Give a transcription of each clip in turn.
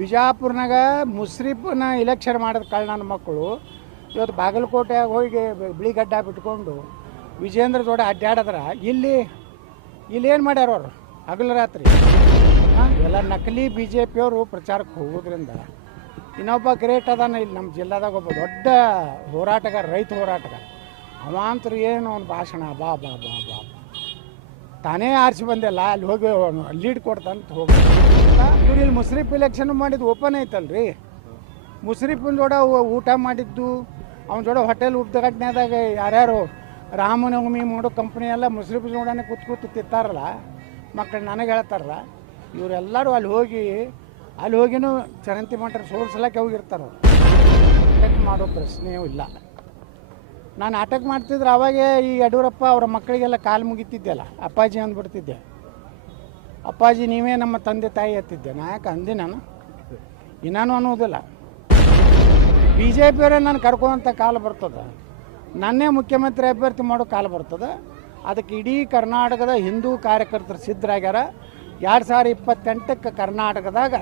ಬಿಜಾಪುರನಾಗ ಮುಸ್ರಿಫ್ನ election ಮಾಡಿದ ಕಾರಣ ನನ್ನ ಮಕ್ಕಳು ಇವತ್ತು ಬಾಗಲಕೋಟೆಯಾಗ ಹೋಗಿ ಬಿಳಿಗಡ್ಡ ಬಿಟ್ಕೊಂಡು ವಿಜೇಂದ್ರ ಜೋಡ ಅಡ್ಡಾಡಿದ್ರ ಇಲ್ಲೇನು ಮಾಡ್ಯಾರ ಅವರು ಹಗಲು ರಾತ್ರಿ ಎಲ್ಲ ನಕಲಿ ಬಿ ಜೆ ಪಿಯವರು ಪ್ರಚಾರಕ್ಕೆ ಹೋಗೋದ್ರಿಂದ ಇನ್ನೊಬ್ಬ ಗ್ರೇಟ್ ಅದಾನ ಇಲ್ಲಿ ನಮ್ಮ ಜಿಲ್ಲಾದಾಗ ಒಬ್ಬ ದೊಡ್ಡ ಹೋರಾಟಗಾರ ರೈತ ಹೋರಾಟಗಾರ ಅವಾಂತರ ಏನು ಅವ್ನ ಭಾಷಣ ಬಾ ಬಾ ಬಾ ಬಾ ತಾನೇ ಆರಿಸಿ ಬಂದಿಲ್ಲ ಅಲ್ಲಿ ಹೋಗಿ ಲೀಡ್ ಕೊಡ್ತಂತ ಹೋಗಿ ಇವ್ರು ಇಲ್ಲಿ ಮುಸ್ರಿಫ್ ಇಲೆಕ್ಷನ್ ಮಾಡಿದ್ದು ಓಪನ್ ಐತಲ್ರಿ ಮುಸ್ರಿಫಿನ ಜೋಡ ಊಟ ಮಾಡಿದ್ದು ಅವನ ಜೋಡ ಹೋಟೆಲ್ ಉದ್ಘಾಟನೆದಾಗ ಯಾರ್ಯಾರು ರಾಮನವಮಿ ಮಾಡೋ ಕಂಪ್ನಿ ಎಲ್ಲ ಮುಸ್ರಿಫ್ ಜೋಡನೆ ಕೂತು ತಿಂತಾರಲ್ಲ ಮಕ್ಕಳು ನನಗೆ ಹೇಳ್ತಾರಲ್ಲ ಇವರೆಲ್ಲರೂ ಅಲ್ಲಿ ಹೋಗಿನೂ ಚರಂತಿ ಮಠ ಸೋಲ್ಸಲಕ್ಕೆ ಹೋಗಿರ್ತಾರೆ ಅಟ್ಯಾಕ್ ಮಾಡೋ ಪ್ರಶ್ನೆಯೂ ಇಲ್ಲ ನಾನು ಅಟ್ಯಾಕ್ ಮಾಡ್ತಿದ್ರೆ ಅವಾಗೇ ಈ ಯಡಿಯೂರಪ್ಪ ಅವರ ಮಕ್ಕಳಿಗೆಲ್ಲ ಕಾಲು ಮುಗಿತಿದ್ದೆಲ್ಲ ಅಪ್ಪಾಜಿ ಅಂದ್ಬಿಡ್ತಿದ್ದೆ ಅಪ್ಪಾಜಿ ನೀವೇ ನಮ್ಮ ತಂದೆ ತಾಯಿ ಎತ್ತಿದ್ದೆ ನಾ ಯಾಕೆ ಅಂದೆ ನಾನು ಇನ್ನೂ ಅನ್ನೋದಿಲ್ಲ ಬಿ ಜೆ ಪಿಯವರೇ ನಾನು ಕರ್ಕೊಂತ ಕಾಲ ಬರ್ತದೆ ನನ್ನೇ ಮುಖ್ಯಮಂತ್ರಿ ಅಭ್ಯರ್ಥಿ ಮಾಡೋ ಕಾಲ ಬರ್ತದೆ ಅದಕ್ಕೆ ಇಡೀ ಕರ್ನಾಟಕದ ಹಿಂದೂ ಕಾರ್ಯಕರ್ತರು ಸಿದ್ಧರಾಗ್ಯಾರ 2028ಕ್ಕೆ ಕರ್ನಾಟಕದಾಗ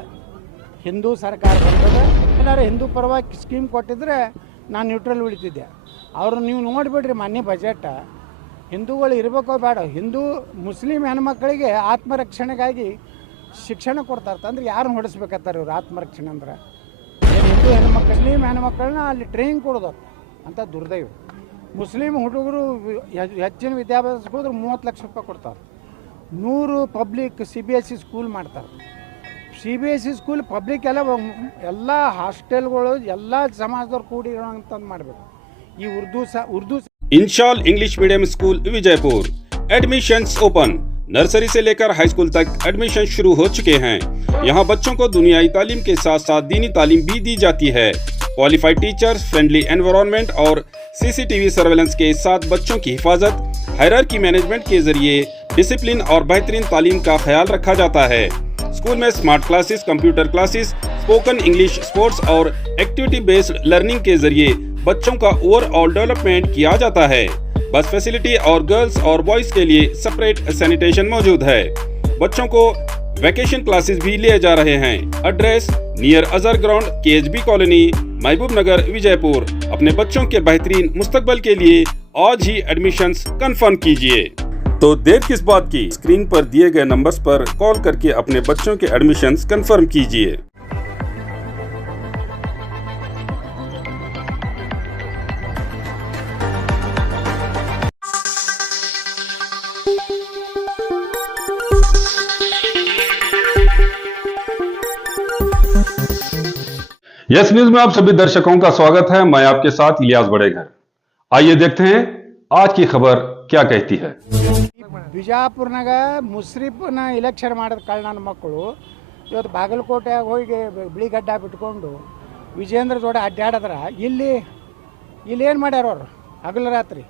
ಹಿಂದೂ ಸರ್ಕಾರ ಬರ್ತದೆ ಏನಾರು ಹಿಂದೂ ಪರವಾಗಿ ಸ್ಕೀಮ್ ಕೊಟ್ಟಿದ್ರೆ ನಾನು ನ್ಯೂಟ್ರಲ್ ಉಳಿತಿದ್ದೆ ಅವರು ನೀವು ನೋಡಿಬಿಡ್ರಿ ಮೊನ್ನೆ ಬಜೆಟ್ ಹಿಂದೂಗಳು ಇರಬೇಕೋ ಬೇಡ ಮುಸ್ಲಿಂ ಹೆಣ್ಮಕ್ಳಿಗೆ ಆತ್ಮರಕ್ಷಣೆಗಾಗಿ ಶಿಕ್ಷಣ ಕೊಡ್ತಾರೆ ಅಂದ್ರೆ ಯಾರನ್ನ ಹೊಡಿಸ್ಬೇಕತ್ತಾರೆ ಇವ್ರು ಆತ್ಮರಕ್ಷಣೆ ಅಂದ್ರೆ ಹಿಂದೂ ಹೆಣ್ಮಕ್ಳು ಮುಸ್ಲಿಂ ಹೆಣ್ಮಕ್ಳನ್ನ ಅಲ್ಲಿ ಟ್ರೈನಿಂಗ್ ಕೊಡೋದು ಅಂತ ದುರ್ದೈವ ಮುಸ್ಲಿಂ ಹುಡುಗರು ಹೆಚ್ಚಿನ ವಿದ್ಯಾಭ್ಯಾಸಕ್ಕೆ ಹೋದ್ರೆ 30 ಲಕ್ಷ ರೂಪಾಯಿ ಕೊಡ್ತಾರೆ 100 ಪಬ್ಲಿಕ್ CBSE ಸ್ಕೂಲ್ ಮಾಡ್ತಾರೆ CBSE ಸ್ಕೂಲ್ ಪಬ್ಲಿಕ್ ಎಲ್ಲ ಹಾಸ್ಟೆಲ್ಗಳು ಎಲ್ಲ ಸಮಾಜದವ್ರು ಕೂಡಿರೋಂಥದ್ದು ಮಾಡಬೇಕು ಈ ಉರ್ದು इंशाल English medium school Vijayapur admissions open nursery से लेकर हाई स्कूल तक एडमिशन शुरू हो चुके हैं। यहाँ बच्चों को दुनियाई तालीम के साथ साथ दीनी तालीम भी दी जाती है। क्वालिफाइड टीचर्स, फ्रेंडली एनवायरनमेंट और CCTV सर्वेलेंस के साथ बच्चों की हिफाजत, हायरार्की मैनेजमेंट के जरिए डिसिप्लिन और बेहतरीन तालीम का ख्याल रखा जाता है। स्कूल में smart classes, computer classes, spoken English, sports और एक्टिविटी बेस्ड लर्निंग के जरिए बच्चों का ओवरऑल डेवलपमेंट किया जाता है। बस फैसिलिटी और गर्ल्स और बॉयज के लिए सेपरेट सैनिटेशन मौजूद है। बच्चों को वैकेशन क्लासेस भी लिए जा रहे हैं। Address near Azhar ground, KHB colony, महबूब नगर, विजयपुर। अपने बच्चों के बेहतरीन मुस्तकबल के लिए आज ही एडमिशन्स कंफर्म कीजिए। तो देर किस बात की, स्क्रीन पर दिए गए नंबर्स पर कॉल करके अपने बच्चों के एडमिशन्स कंफर्म कीजिए। यस न्यूज में आप सभी दर्शकों का स्वागत है। मैं आपके साथ इलियास बड़ेघर। आइए देखते हैं आज की खबर क्या कहती है। ಬಿಜಾಪುರನಾಗ ಮುಸ್ರಿಫ್ನ ಇಲೆಕ್ಷನ್ ಮಾಡಿದ ಕಾರಣ ನನ್ನ ಮಕ್ಕಳು ಇವತ್ತು ಬಾಗಲಕೋಟೆಯಾಗ ಹೋಗಿ ಬಿಳಿಗಡ್ಡ ಬಿಟ್ಕೊಂಡು ವಿಜೇಂದ್ರ ಜೋಡ ಅಡ್ಡಾಡಿದ್ರ ಇಲ್ಲೇನು ಮಾಡ್ಯಾರ ಅವರು ಹಗಲು ರಾತ್ರಿ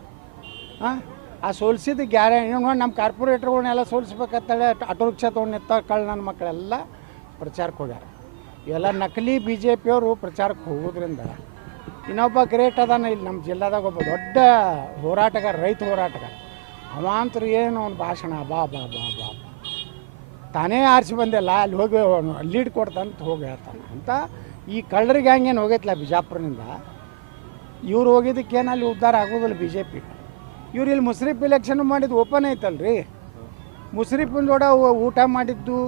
ಆ ಸೋಲ್ಸಿದ ಗ್ಯಾರಂಟಿ ನೋಡಿ ನಮ್ಮ ಕಾರ್ಪೊರೇಟರ್ಗಳನ್ನೆಲ್ಲ ಸೋಲಿಸ್ಬೇಕಂತೇಳಿ ಆಟೋ ರಿಕ್ಷಾ ತೊಗೊಂಡು ನಿಂತ ಕಾರಣ ನನ್ನ ಮಕ್ಕಳೆಲ್ಲ ಪ್ರಚಾರಕ್ಕೆ ಹೋಗ್ಯಾರ ಇವೆಲ್ಲ ನಕಲಿ ಬಿ ಜೆ ಪಿಯವರು ಪ್ರಚಾರಕ್ಕೆ ಹೋಗೋದ್ರಿಂದ ಇನ್ನೊಬ್ಬ ಗ್ರೇಟ್ ಅದಾನ ಇಲ್ಲಿ ನಮ್ಮ ಜಿಲ್ಲಾದಾಗ ಒಬ್ಬ ದೊಡ್ಡ ಹೋರಾಟಗಾರ ರೈತ ಹೋರಾಟಗಾರ ಅವಾಂತರ ಏನು ಅವ್ನ ಭಾಷಣ ಬಾ ಬಾ ಬಾ ಬಾ ತಾನೇ ಆರಿಸಿ ಬಂದಿಲ್ಲ ಅಲ್ಲಿ ಹೋಗಿ ಲೀಡ್ ಕೊಡ್ತಂತ ಹೋಗಿ ಹೇಳ್ತಾನೆ ಅಂತ ಈ ಕಳ್ಳರಿಗೆ ಹಂಗೇನು ಹೋಗೈತಿಲ್ಲ ಬಿಜಾಪುರನಿಂದ ಇವ್ರು ಹೋಗಿದ್ದಕ್ಕೇನು ಅಲ್ಲಿ ಉದ್ಧಾರ ಆಗೋದಿಲ್ಲ ಬಿ ಜೆ ಪಿ ಇವ್ರು ಇಲ್ಲಿ ಮುಸ್ರಿಫ್ ಇಲೆಕ್ಷನ್ ಮಾಡಿದ್ದು ಓಪನ್ ಐತಲ್ರಿ ಮುಸ್ರಿಫಿನ ಜೋಡ ಊಟ ಮಾಡಿದ್ದು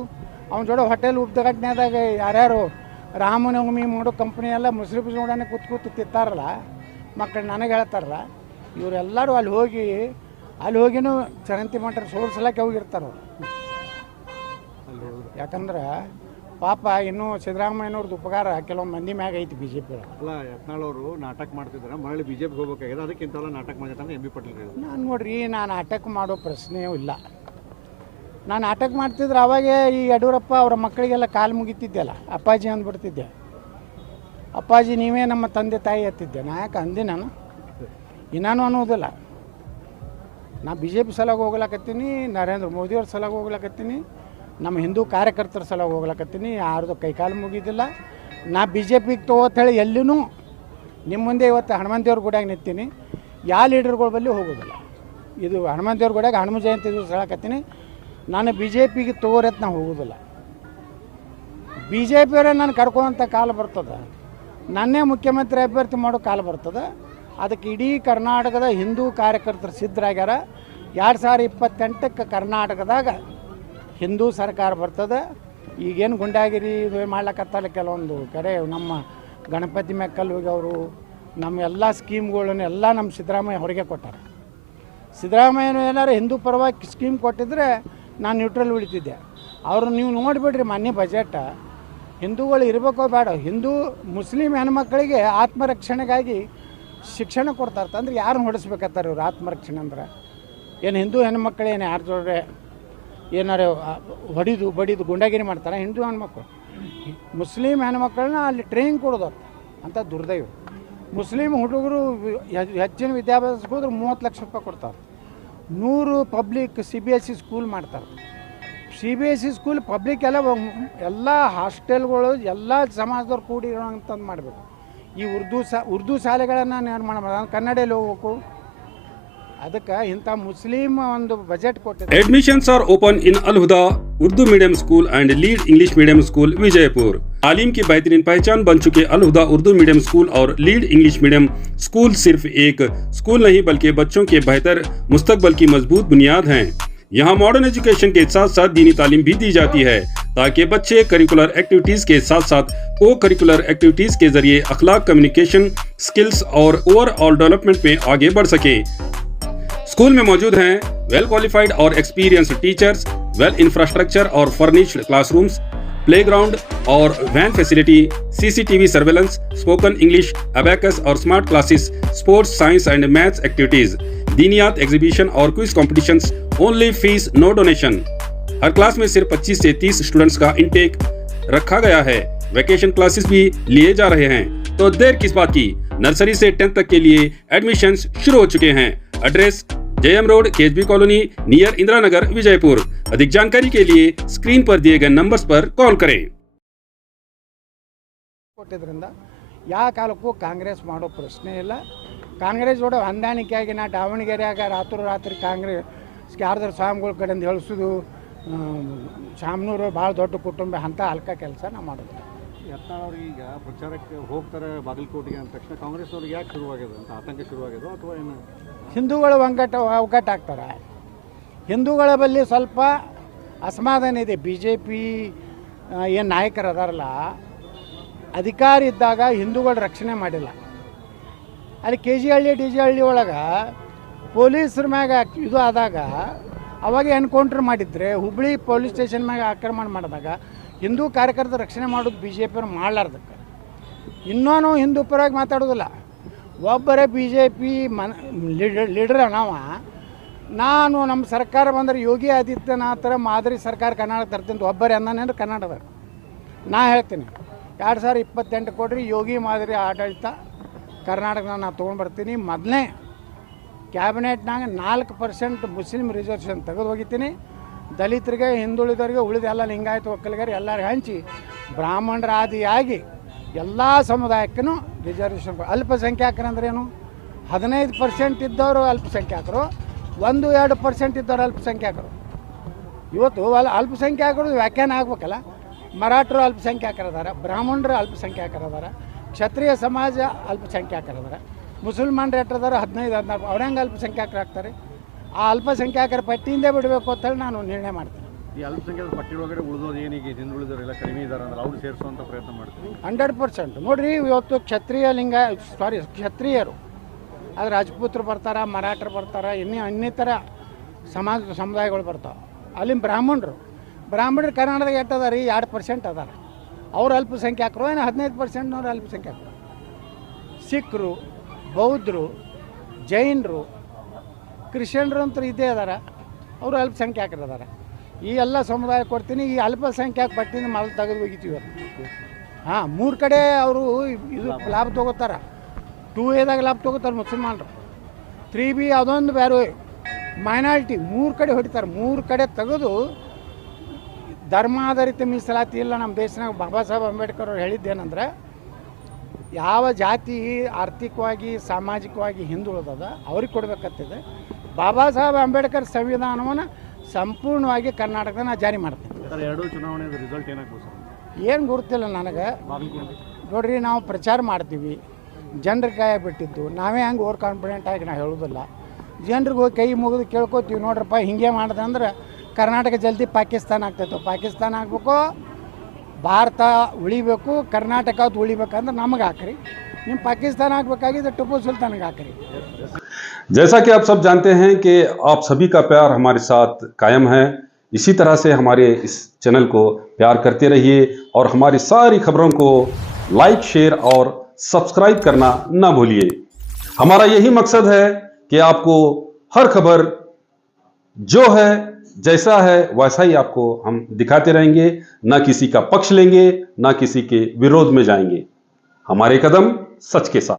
ಅವನ ಜೋಡ ಹೋಟೆಲ್ ಉದ್ಘಾಟನೆದಾಗ ಯಾರ್ಯಾರು ರಾಮನವಮಿ ಮಾಡೋ ಕಂಪ್ನಿ ಎಲ್ಲ ಮುಸ್ರಿಫ್ ಜೋಡನೆ ಕೂತು ತಿಂತಾರಲ್ಲ ಮಕ್ಕಳು ನನಗೆ ಹೇಳ್ತಾರಲ್ಲ ಇವರೆಲ್ಲರೂ ಅಲ್ಲಿ ಹೋಗಿನೂ ಚರಂತಿ ಮಠ ಸೋಲ್ಸಲಕ್ಕೆ ಹೋಗಿರ್ತಾರೆ ಯಾಕಂದ್ರೆ ಪಾಪ ಇನ್ನೂ ಸಿದ್ದರಾಮಯ್ಯನವ್ರದ್ದು ಉಪಕಾರ ಕೆಲವೊಂದು ಮಂದಿ ಮ್ಯಾಗ ಐತಿ ಬಿ ಜೆ ಪಿ ಅಲ್ಲ ಯತ್ನಾಳ್ ಅವರು ನಾಟಕ ಮಾಡ್ತಿದ್ದಾರೆ ಮರಳಿ BJP ಹೋಗ್ಬೇಕಾಗಿದೆ ಅದಕ್ಕಿಂತಲ್ಲ ನಾಟಕ ಮಾಡಿರ್ತಾರೆ MB ಪಾಟೀಲ್ ನಾನು ನೋಡ್ರಿ ನಾನು ಅಟ್ಯಾಕ್ ಮಾಡೋ ಪ್ರಶ್ನೆಯೂ ಇಲ್ಲ ನಾನು ಅಟ್ಯಾಕ್ ಮಾಡ್ತಿದ್ರೆ ಅವಾಗೇ ಈ ಯಡಿಯೂರಪ್ಪ ಅವರ ಮಕ್ಕಳಿಗೆಲ್ಲ ಕಾಲು ಮುಗಿತಿದ್ದೆಲ್ಲ ಅಪ್ಪಾಜಿ ಅಂದ್ಬಿಡ್ತಿದ್ದೆ ಅಪ್ಪಾಜಿ ನೀವೇ ನಮ್ಮ ತಂದೆ ತಾಯಿ ಎತ್ತಿದ್ದೆ ನಾ ಯಾಕೆ ಅಂದೆ ನಾನು ಇನ್ನೂ ಅನ್ನೋದಿಲ್ಲ ನಾ BJP ಸಲಾಗಿ ಹೋಗ್ಲಕತ್ತೀನಿ, ನರೇಂದ್ರ ಮೋದಿಯವ್ರ ಸಲಾಗಿ ಹೋಗ್ಲಕತ್ತೀನಿ, ನಮ್ಮ ಹಿಂದೂ ಕಾರ್ಯಕರ್ತರ ಸಲಾಗಿ ಹೋಗ್ಲಕತ್ತೀನಿ, ಯಾರ್ದು ಕೈಕಾಲು ಮುಗಿದಿಲ್ಲ. ನಾ BJPಗೆ ತಗೋತೇಳಿ ಎಲ್ಲಿನೂ ನಿಮ್ಮ ಮುಂದೆ ಇವತ್ತು ಹನುಮಂತೇವ್ರ ಗುಡಿಯಾಗ ನಿಂತೀನಿ, ಯಾವ ಲೀಡರ್ಗಳ ಬಳಿ ಹೋಗೋದಿಲ್ಲ. ಇದು ಹನುಮಂತೇವ್ರ ಗುಡಿಯಾಗ ಹನುಮ ಜಯಂತಿ ದಿವಸ ಹೇಳಕತ್ತೀನಿ, ನಾನು BJPಗೆ ತಗೋರತ್ ನಾ ಹೋಗೋದಿಲ್ಲ. ಬಿ ಜೆ ಪಿಯವರೇ ನಾನು ಕರ್ಕೊಂತ ಕಾಲ ಬರ್ತದೆ, ನನ್ನೇ ಮುಖ್ಯಮಂತ್ರಿ ಅಭ್ಯರ್ಥಿ ಮಾಡೋ ಕಾಲ ಬರ್ತದೆ. ಅದಕ್ಕೆ ಇಡೀ ಕರ್ನಾಟಕದ ಹಿಂದೂ ಕಾರ್ಯಕರ್ತರು ಸಿದ್ಧರಾಗ್ಯಾರ. 2028ಕ್ಕೆ ಕರ್ನಾಟಕದಾಗ ಹಿಂದೂ ಸರ್ಕಾರ ಬರ್ತದೆ. ಈಗೇನು ಗುಂಡಾಗಿರಿ ಇದು ಮಾಡ್ಲಕ್ಕತ್ತಲ್ಲ ಕೆಲವೊಂದು ಕಡೆ, ನಮ್ಮ ಗಣಪತಿ ಮೆಕ್ಕಲ್ ಹೋಗಿ ಅವರು ನಮ್ಮ ಎಲ್ಲ ಸ್ಕೀಮ್ಗಳನ್ನು ಎಲ್ಲ ನಮ್ಮ ಸಿದ್ದರಾಮಯ್ಯ ಹೊರಗೆ ಕೊಟ್ಟಾರೆ. ಸಿದ್ದರಾಮಯ್ಯನು ಏನಾರು ಹಿಂದೂ ಪರವಾಗಿ ಸ್ಕೀಮ್ ಕೊಟ್ಟಿದ್ರೆ ನಾನು ನ್ಯೂಟ್ರಲ್ ಉಳಿತಿದ್ದೆ. ಅವರು ನೀವು ನೋಡಿಬಿಡ್ರಿ ಮೊನ್ನೆ ಬಜೆಟ್, ಹಿಂದೂಗಳು ಇರಬೇಕೋ ಬೇಡ, ಹಿಂದೂ ಮುಸ್ಲಿಂ ಹೆಣ್ಮಕ್ಳಿಗೆ ಆತ್ಮರಕ್ಷಣೆಗಾಗಿ ಶಿಕ್ಷಣ ಕೊಡ್ತಾರೆ. ಅಂದ್ರೆ ಯಾರನ್ನ ಹೊಡಿಸ್ಬೇಕತ್ತಾರೆ ಇವ್ರು? ಆತ್ಮರಕ್ಷಣೆ ಅಂದ್ರೆ ಏನು ಹಿಂದೂ ಹೆಣ್ಮಕ್ಳೇನು ಯಾರ ಜೋಡ್ರೆ ಏನಾರು ಹೊಡಿದು ಬಡಿದು ಗುಂಡಾಗಿರಿ ಮಾಡ್ತಾರೆ ಹಿಂದೂ ಹೆಣ್ಮಕ್ಳು? ಮುಸ್ಲಿಂ ಹೆಣ್ಮಕ್ಳನ್ನ ಅಲ್ಲಿ ಟ್ರೈನಿಂಗ್ ಕೊಡೋದು ಅಂತ ದುರ್ದೈವ. ಮುಸ್ಲಿಂ ಹುಡುಗರು ಹೆಚ್ಚಿನ ವಿದ್ಯಾಭ್ಯಾಸಕ್ಕೆ ಹೋದ್ರೆ 30 ಲಕ್ಷ ರೂಪಾಯಿ ಕೊಡ್ತಾರೆ. 100 ಪಬ್ಲಿಕ್ CBSE ಸ್ಕೂಲ್ ಮಾಡ್ತಾರೆ. CBSE ಸ್ಕೂಲ್ ಪಬ್ಲಿಕ್ ಎಲ್ಲ ಹಾಸ್ಟೆಲ್ಗಳು ಎಲ್ಲ ಸಮಾಜದವ್ರು ಕೂಡಿರೋಂಥದ್ದು ಮಾಡಬೇಕು. ಈ ಉರ್ದು ಶಾಲೆಗಳನ್ನು ನಿರ್ಮಾಣ ಮಾಡೋದು, ಕನ್ನಡದಲ್ಲಿ ಹೋಗ್ಬೇಕು. ಅದಕ್ಕೆ ಇಂಥ ಮುಸ್ಲಿಂ ಒಂದು ಬಜೆಟ್ ಕೊಟ್ಟಿದೆ. Admissions are open in Al-Huda Urdu medium school and lead English medium school Vijaypur. तालीम की बेहतरीन पहचान बन चुके अल-हुदा उर्दू मीडियम स्कूल और लीड इंग्लिश मीडियम स्कूल सिर्फ एक स्कूल नहीं बल्कि बच्चों के बेहतर मुस्तकबल की मजबूत बुनियाद हैं। यहाँ मॉडर्न एजुकेशन के साथ साथ दीनी तालीम भी दी जाती है ताकि बच्चे करिकुलर एक्टिविटीज के साथ साथ को करिकुलर एक्टिविटीज के जरिए अखलाक, कम्युनिकेशन स्किल्स और ओवरऑल डेवलपमेंट में आगे बढ़ सके। स्कूल में मौजूद हैं वेल क्वालिफाइड और एक्सपीरियंस्ड टीचर्स, वेल इंफ्रास्ट्रक्चर और फर्निश्ड क्लासरूम्स, प्लेग्राउंड और van facility, CCTV surveillance, spoken English, abacus और smart classes, sports, science and maths activities, दीनियात एग्जीबिशन और quiz competitions, only fees no donation. हर क्लास में सिर्फ 25 से 30 स्टूडेंट्स का इंटेक रखा गया है। वैकेशन क्लासेस भी लिए जा रहे हैं, तो देर किस बात की, नर्सरी से 10th तक के लिए एडमिशंस शुरू हो चुके हैं। Address JM road, KSB colony, near Indira Nagar, Vijayapur. अधिक जानकारी के लिए स्क्रीन पर दिए गए नंबर्स पर कॉल करें। ಕೊಟ್ಟಿದ್ರಿಂದ ಯಾವ ಕಾಲಕ್ಕೂ ಕಾಂಗ್ರೆಸ್ ಮಾಡೋ ಪ್ರಶ್ನೆ ಇಲ್ಲ. ಕಾಂಗ್ರೆಸ್ ಜೋಡ ಹೊಂದಾಣಿಕೆಯಾಗಿ ನಾ ದಾವಣಗೆರೆಯಾಗ ರಾತ್ರಿ ಕಾಂಗ್ರೆಸ್ ಯಾರ್ದಾರು ಸ್ವಾಮಿಗಳ ಕಡೆಯಿಂದ ಹೇಳಿಸೋದು, ಶಾಮನೂರು ಭಾಳ ದೊಡ್ಡ ಕುಟುಂಬ ಅಂತ ಹಲ್ಕ ಕೆಲಸ ನಾವು ಮಾಡೋದು. ಯತ್ನಾಳವ್ರಿಗೆ ಈಗ ಪ್ರಚಾರಕ್ಕೆ ಹೋಗ್ತಾರೆ ಬಾಗಲಕೋಟೆಗೆ ಅಂದ ತಕ್ಷಣ ಕಾಂಗ್ರೆಸ್ ಅವ್ರಿಗೆ ಯಾಕೆ ಶುರುವಾಗಿದೆ ಅಂತ ಆತಂಕ ಶುರುವಾಗಿದೆ ಅಥವಾ ಏನು? ಹಿಂದೂಗಳು ಒಗ್ಗಟ್ಟಾಗ್ತಾರೆ. ಹಿಂದೂಗಳ ಬಳಿ ಸ್ವಲ್ಪ ಅಸಮಾಧಾನ ಇದೆ. BJP ಏನು ನಾಯಕರು ಅದಾರಲ್ಲ, ಅಧಿಕಾರ ಇದ್ದಾಗ ಹಿಂದೂಗಳ ರಕ್ಷಣೆ ಮಾಡಿಲ್ಲ. ಅಲ್ಲಿ KG ಹಳ್ಳಿ DG ಹಳ್ಳಿ ಒಳಗೆ ಪೊಲೀಸರ ಮ್ಯಾಗ ಇದು ಆದಾಗ ಅವಾಗ ಎನ್ಕೌಂಟ್ರ್ ಮಾಡಿದ್ರೆ, ಹುಬ್ಳಿ ಪೊಲೀಸ್ ಸ್ಟೇಷನ್ ಮ್ಯಾಗ ಆಕ್ರಮಣ ಮಾಡಿದಾಗ ಹಿಂದೂ ಕಾರ್ಯಕರ್ತರ ರಕ್ಷಣೆ ಮಾಡೋದು BJP ಅವ್ರು ಮಾಡಲಾರ್ದಕ್ಕೆ. ಇನ್ನೂ ಹಿಂದೂ ಪರವಾಗಿ ಮಾತಾಡೋದಿಲ್ಲ. ಒಬ್ಬರೇ BJP ಲೀಡರ್ ನಾನು ನಮ್ಮ ಸರ್ಕಾರ ಬಂದರೆ ಯೋಗಿ ಆದಿತ್ಯನಾಥರ ಮಾದರಿ ಸರ್ಕಾರ ಕರ್ನಾಟಕ ತರ್ತೀನಿ ಒಬ್ಬರೇ ಅಂದಾನೇಂದ್ರೆ ಕರ್ನಾಟಕದಾಗ. ನಾ ಹೇಳ್ತೀನಿ 2028 ಕೊಡ್ರಿ, ಯೋಗಿ ಮಾದರಿ ಆಡಳಿತ ಕರ್ನಾಟಕನ ನಾನು ತೊಗೊಂಡ್ಬರ್ತೀನಿ. ಮೊದಲನೇ ಕ್ಯಾಬಿನೆಟ್ನಾಗ 4% ಮುಸ್ಲಿಂ ರಿಸರ್ವೇಷನ್ ತೆಗೆದು ಹೋಗಿತೀನಿ. ದಲಿತರಿಗೆ, ಹಿಂದುಳಿದವರಿಗೆ, ಉಳಿದ ಎಲ್ಲ ಲಿಂಗಾಯತ ಒಕ್ಕಲಿಗರಿಗೆ ಎಲ್ಲರಿಗೆ ಹಂಚಿ ಬ್ರಾಹ್ಮಣರ ಆದಿಯಾಗಿ ಎಲ್ಲ ಸಮುದಾಯಕ್ಕೂ ರಿಸರ್ವೇಷನ್. ಅಲ್ಪಸಂಖ್ಯಾತರು ಅಂದ್ರೇನು? 15% ಇದ್ದವರು ಅಲ್ಪಸಂಖ್ಯಾತರು, 1-2% ಇದ್ದವರು ಅಲ್ಪಸಂಖ್ಯಾತರು. ಇವತ್ತು ಅಲ್ಪಸಂಖ್ಯಾತರು ವ್ಯಾಖ್ಯಾನ ಆಗ್ಬೇಕಲ್ಲ. ಮರಾಠರು ಅಲ್ಪಸಂಖ್ಯಾತರದಾರ, ಬ್ರಾಹ್ಮಣರು ಅಲ್ಪಸಂಖ್ಯಾತರದಾರ, ಕ್ಷತ್ರಿಯ ಸಮಾಜ ಅಲ್ಪಸಂಖ್ಯಾತರದಾರ, ಮುಸಲ್ಮಾನರು ಎಟ್ಟದಾರ 15-16, ಅವ್ರ ಹೆಂಗೆ ಅಲ್ಪಸಂಖ್ಯಾತರು ಆಗ್ತಾರೆ? ಆ ಅಲ್ಪಸಂಖ್ಯಾತರ ಪಟ್ಟಿಯಿಂದೇ ಬಿಡಬೇಕು ಅಂತೇಳಿ ನಾನು ನಿರ್ಣಯ ಮಾಡ್ತೀನಿ. ಈ ಅಲ್ಪಸಂಖ್ಯಾತರ ಪಟ್ಟಿ ಒಳಗಡೆ ಉಳಿದೋದು ಏನೀಗ ಹಿಂದುಳಿದವರೆಲ್ಲ ಕಡಿಮೆ ಇದ್ದಾರೆ ಅಂದ್ರೆ ಅವ್ರು ಸೇರಿಸುವಂಥ ಪ್ರಯತ್ನ ಮಾಡ್ತೀವಿ. 100% ನೋಡಿರಿ. ಇವತ್ತು ಕ್ಷತ್ರಿಯರು ಅದು ರಾಜಪೂತರು ಬರ್ತಾರೆ, ಮರಾಠರು ಬರ್ತಾರೆ, ಇನ್ನಿತರ ಸಮುದಾಯಗಳು ಬರ್ತಾವೆ. ಅಲ್ಲಿ ಬ್ರಾಹ್ಮಣರು ಕರ್ನಾಟಕದಾಗ ಎಟ್ಟದಾರ? 2% ಅದಾರ. ಅವ್ರು ಅಲ್ಪಸಂಖ್ಯಾತರು. ಏನು 15% ಅಲ್ಪಸಂಖ್ಯಾತರು. ಸಿಖ್ರು, ಬೌದ್ಧರು, ಜೈನರು, ಕ್ರಿಶ್ಚಿಯನ್ರು ಅಂತೂ ಇದ್ದೇ ಅದಾರ, ಅವರು ಅಲ್ಪಸಂಖ್ಯಾತರು ಅದಾರ. ಈ ಎಲ್ಲ ಸಮುದಾಯ ಕೊಡ್ತೀನಿ. ಈ ಅಲ್ಪಸಂಖ್ಯಾತ ಪಟ್ಟಿಯಿಂದ ಮೊದಲು ತೆಗೆದು ಹೋಗಿತೀವಿ. 3 ಕಡೆ ಅವರು ಇದು ಲಾಭ ತೊಗೋತಾರೆ. 2Aದಾಗ ಲಾಭ ತೊಗೋತಾರೆ ಮುಸಲ್ಮಾನರು, 3B ಅದೊಂದು ಬೇರೆ ಮೈನಾರಿಟಿ 3 ಕಡೆ ಹೊಡಿತಾರೆ. 3 ಕಡೆ ತೆಗೆದು ಧರ್ಮಾಧಾರಿತ ಮೀಸಲಾತಿ ಇಲ್ಲ ನಮ್ಮ ದೇಶನಾಗ. ಬಾಬಾ ಸಾಹೇಬ್ ಅಂಬೇಡ್ಕರ್ ಅವ್ರು ಹೇಳಿದ್ದೇನೆಂದ್ರೆ, ಯಾವ ಜಾತಿ ಆರ್ಥಿಕವಾಗಿ ಸಾಮಾಜಿಕವಾಗಿ ಹಿಂದುಳಿದದ ಅವ್ರಿಗೆ ಕೊಡಬೇಕಂತಿದೆ. ಬಾಬಾ ಸಾಹೇಬ್ ಅಂಬೇಡ್ಕರ್ ಸಂವಿಧಾನವನ್ನು ಸಂಪೂರ್ಣವಾಗಿ ಕರ್ನಾಟಕದ ಜಾರಿ ಮಾಡ್ತೀನಿ. ಸರ್, 2 ಚುನಾವಣೆ ರಿಸಲ್ಟ್ ಏನಾಗ್ಬೋದು ಸರ್? ಏನು ಗುರುತಿಲ್ಲ ನನಗೆ. ಬಾಗಲಕೋಟೆ ನೋಡ್ರಿ, ನಾವು ಪ್ರಚಾರ ಮಾಡ್ತೀವಿ, ಜನರ ಕೈ ಬಿಟ್ಟಿದ್ದು ನಾವೇ ಹಂಗೆ ಓವರ್ ಕಾನ್ಫಿಡೆಂಟ್ ಆಗಿ ನಾವು ಹೇಳೋದಿಲ್ಲ. ಜನರಿಗೆ ಹೋಗಿ ಕೈ ಮುಗಿದು ಕೇಳ್ಕೊತೀವಿ, ನೋಡ್ರಪ್ಪ ಹಿಂಗೆ ಮಾಡ್ದಂದ್ರೆ ಕರ್ನಾಟಕ ಜಲ್ದಿ ಪಾಕಿಸ್ತಾನ ಆಗ್ತೈತೆ. ಪಾಕಿಸ್ತಾನ ಆಗಬೇಕು, ಭಾರತ ಉಳಿಬೇಕು, ಕರ್ನಾಟಕ ಉಳಿಬೇಕಂದ್ರೆ ನಮಗೆ ಹಾಕ್ರಿ. ನಿಮ್ಮ ಪಾಕಿಸ್ತಾನ ಆಗಬೇಕಾಗಿದ್ದು ಟಿಪ್ಪು ಸುಲ್ತಾನ್ಗೆ ಹಾಕ್ರಿ. जैसा कि आप सब जानते हैं कि आप सभी का प्यार हमारे साथ कायम है, इसी तरह से हमारे इस चैनल को प्यार करते रहिए और हमारी सारी खबरों को लाइक, शेयर और सब्सक्राइब करना ना भूलिए। हमारा यही मकसद है कि आपको हर खबर जो है जैसा है वैसा ही आपको हम दिखाते रहेंगे, ना किसी का पक्ष लेंगे, ना किसी के विरोध में जाएंगे। हमारे कदम सच के साथ।